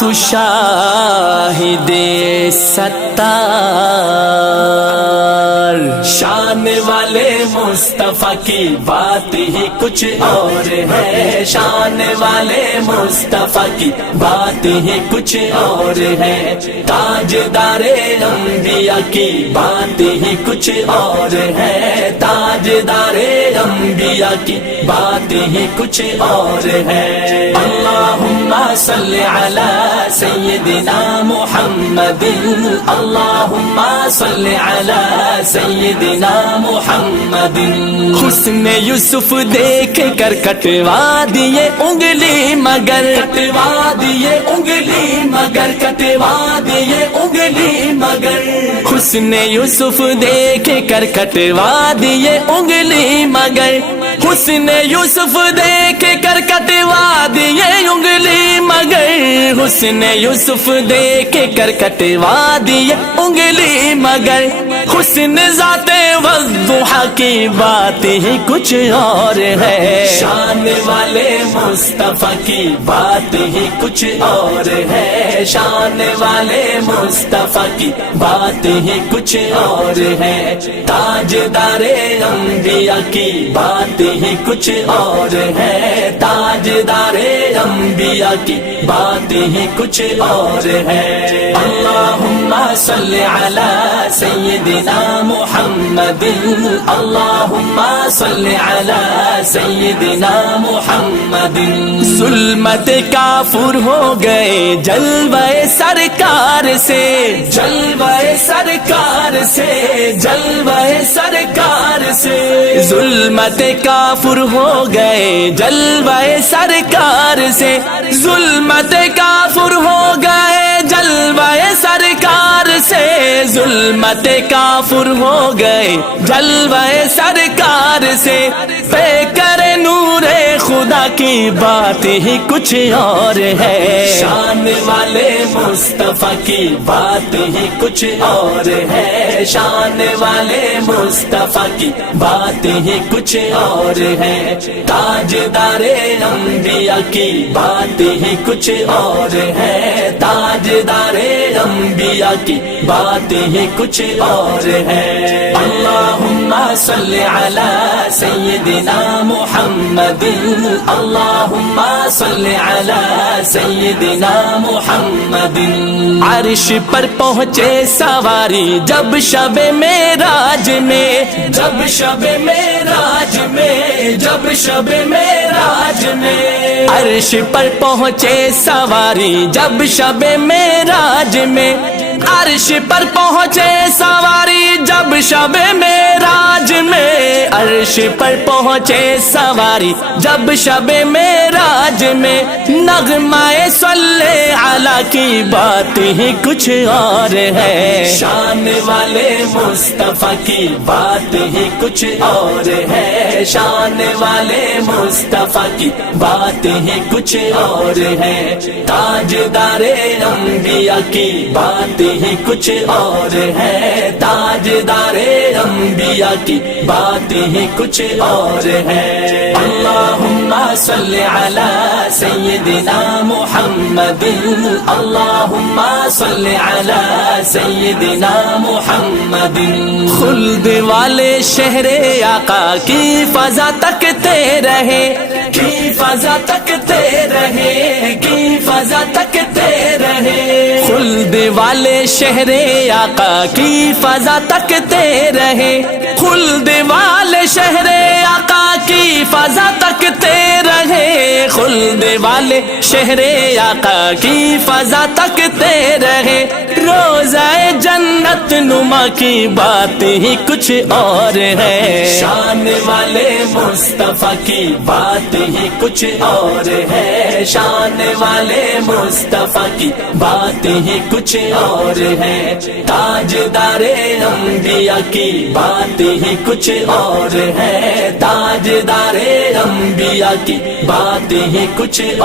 تو شاہد ستار، شان والے مصطفیٰ کی بات ہی کچھ اور ہے، شان والے مصطفیٰ کی بات ہی کچھ اور ہے، تاجدار انبیاء کی بات ہی کچھ اور ہے، تاجدار انبیاء کی بات ہی کچھ اور ہے۔ اللہم صلی علی سیدنا محمد، اللہم صلی علی سیدنا محمد۔ حسن یوسف دیکھ کر کٹوا دیے انگلی مگر، کٹوا دیے انگلی مگر، کٹوا دیے انگلی مگر، حسن یوسف دیکھ کر کٹوا دیے انگلی مگر، حسن یوسف دیکھ کر کٹوا دیے انگلی مگر، حسن یوسف دیکھ کر کٹوا دیے انگلی مگر، حسن ذات والضحیٰ کی بات ہی کچھ اور ہے، شان والے مصطفیٰ کی بات ہی کچھ اور ہے، شان والے مصطفیٰ کی بات ہی کچھ اور ہے، تاجدار انبیاء کی بات ہی کچھ اور ہے، تاجدار انبیاء کی بات ہی کچھ اور ہے۔ اللہم صلی علی سیدنا محمد، اللہم صلی علی سیدنا محمد۔ ظلمت کافر ہو گئے جلوہ سرکار سے، جلوہ سرکار سے، جلوہ سرکار سے، ظلمت کافر ہو گئے جلوہ سرکار سے، ظلمت کافر ہو گئے جلوہ سرکار سے، ظلمت کافر ہو گئے جلوہ سرکار سے، پے کر نور خدا کی بات ہی کچھ اور ہے، شان والے مصطفیٰ کی بات ہی کچھ اور ہے، شان والے مصطفیٰ کی بات ہی کچھ اور ہے، تاجدار انبیاء کی بات ہی کچھ اور ہے، تاجدار انبیاء کی بات ہی کچھ اور ہے۔ اللہم صلی علی سیدنا محمد، اللہم صلی علی سیدنا محمد۔ عرش پر پہنچے سواری جب شب معراج میں، جب شب معراج میں، جب شب معراج میں، عرش پر پہنچے سواری جب شب معراج میں، عرش پر پہنچے سواری جب شب معراج میں، عرش پر پہنچے سواری جب شب معراج میں، نغمہ صلی علی کی بات ہی کچھ اور ہے، شان والے مصطفیٰ کی بات ہی کچھ اور ہے، شان والے مصطفیٰ کی بات ہی کچھ اور ہے، تاجدار انبیاء کی بات ہی کچھ اور ہے، تاجدار انبیاء کی بات ہی کچھ اور ہے۔ اللہم صلی علی سیدنا محمد، اللہم صلی علی سیدنا محمد۔ خلد والے شہر آقا کی فضا تکتے رہے، کی فضا تکتے رہے، کی فضا تکتے رہے، خلد والے شہر آقا کی فضا تکتے رہے، خلد والے شہر آقا کی فضا تکتے رہے، خلد والے شہر آقا کی فضا تکتے رہے، روضہ جنت نما کی بات ہی کچھ اور ہے، شان والے مصطفیٰ کی بات ہی کچھ اور ہے، شان والے مصطفیٰ کی بات ہی کچھ اور ہے، تاجدار انبیاء کی بات ہی کچھ اور ہے، تاجدار انبیاء کی بات ہی کچھ اور